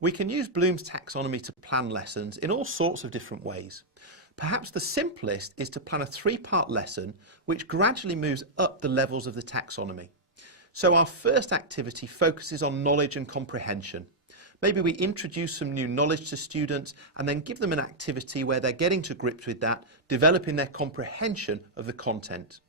We can use Bloom's taxonomy to plan lessons in all sorts of different ways. Perhaps the simplest is to plan a three-part lesson which gradually moves up the levels of the taxonomy. So our first activity focuses on knowledge and comprehension. Maybe we introduce some new knowledge to students and then give them an activity where they're getting to grips with that, developing their comprehension of the content.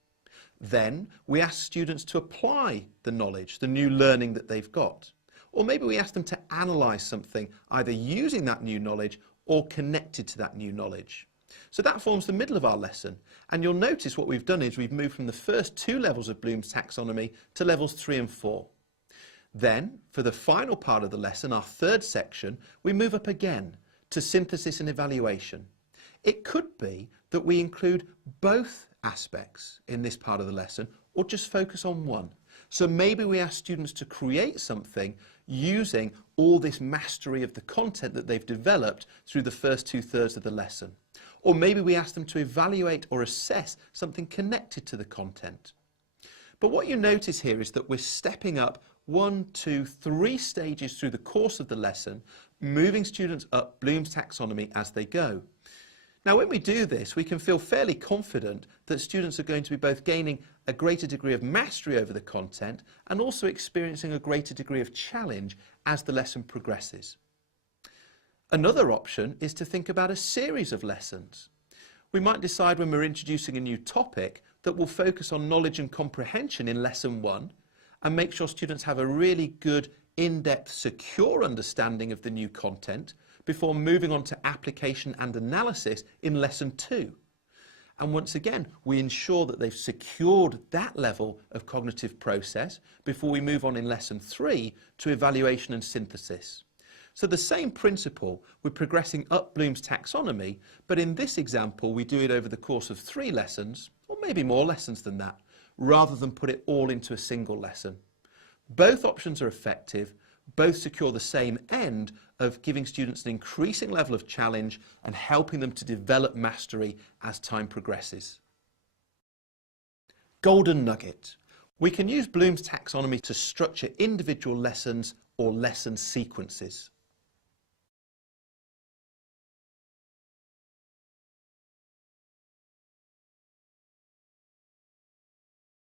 Then we ask students to apply the knowledge, the new learning that they've got. Or maybe we ask them to analyse something, either using that new knowledge or connected to that new knowledge. So that forms the middle of our lesson, and you'll notice what we've done is we've moved from the first two levels of Bloom's taxonomy to levels 3 and 4. Then, for the final part of the lesson, our third section, we move up again to synthesis and evaluation. It could be that we include both aspects in this part of the lesson or just focus on one. So maybe we ask students to create something using all this mastery of the content that they've developed through the first 2/3 of the lesson. Or maybe we ask them to evaluate or assess something connected to the content. But what you notice here is that we're stepping up 1, 2, 3 stages through the course of the lesson, moving students up Bloom's taxonomy as they go. Now, when we do this, we can feel fairly confident that students are going to be both gaining a greater degree of mastery over the content and also experiencing a greater degree of challenge as the lesson progresses. Another option is to think about a series of lessons. We might decide when we're introducing a new topic that we'll focus on knowledge and comprehension in lesson 1 and make sure students have a really good, in-depth, secure understanding of the new content before moving on to application and analysis in lesson 2. And once again, we ensure that they've secured that level of cognitive process before we move on in lesson 3 to evaluation and synthesis. So the same principle, we're progressing up Bloom's taxonomy, but in this example, we do it over the course of 3 lessons, or maybe more lessons than that, rather than put it all into a single lesson. Both options are effective, both secure the same end of giving students an increasing level of challenge and helping them to develop mastery as time progresses. Golden nugget. We can use Bloom's taxonomy to structure individual lessons or lesson sequences.